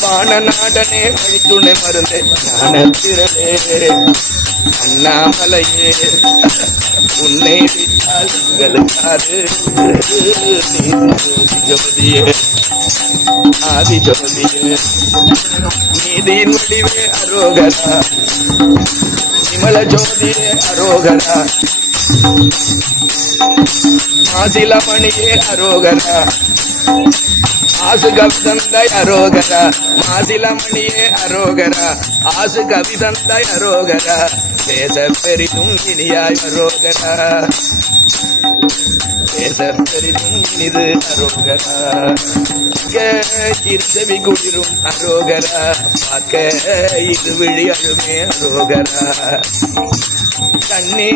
வானநாடனே வழித்துணை மருந்தே ஞானத்திரளே அண்ணாமலையே உன்னை விட்டால் எங்களுக்காரு ஜோதியே ஆதி ஜோதியே நீதியின் முடிவே அரோகரா விமல ஜோதியே அரோகரா மாசிலமணியே அரோகரா ஆசு கவிதந்தை அரோகரா மாசிலமணியே அரோகரா ஆசு கவிதந்தை அரோகரா பேச பெரிதும் இனியாய் அரோகரா பேச பெரிதும் இனிது அரோகரா செவி குளிரும் அரோகரா பார்க்க இது விழி அழுமே அரோகரா கண்ணே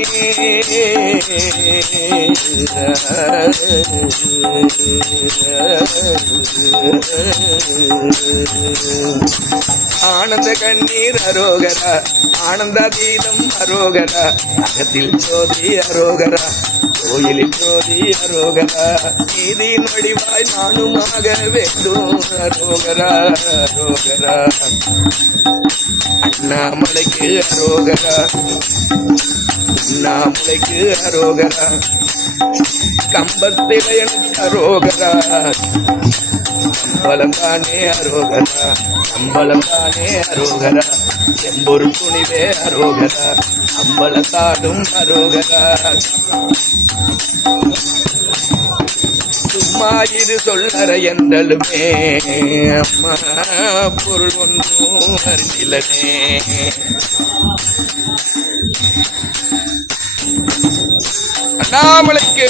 ஆனந்த கண்ணீர் அரோகரா ஆனந்த தீதம் அரோகரா அகத்தில் ஜோதி அரோகரா கோயிலில் ஜோதி அரோகரா நீதியின் வடிவாய் நானுமாக வேண்டும் அரோகரா அரோகரா அண்ணாமலைக்கு அரோகரா அண்ணாமலைக்கு அரோகரா கம்பத்திலையன் அரோகரா அம்பலந்தானே அரோகரா அம்பலந்தானே அரோகரா செம்பொரு துணிவே அரோகரா அம்பலத்தாடும் அரோகரா சும்மாயிரு சொல்லற எந்தலுமே அம்மா பொருள் ஒன்றும் அறிந்திலனே அண்ணாமலைக்கு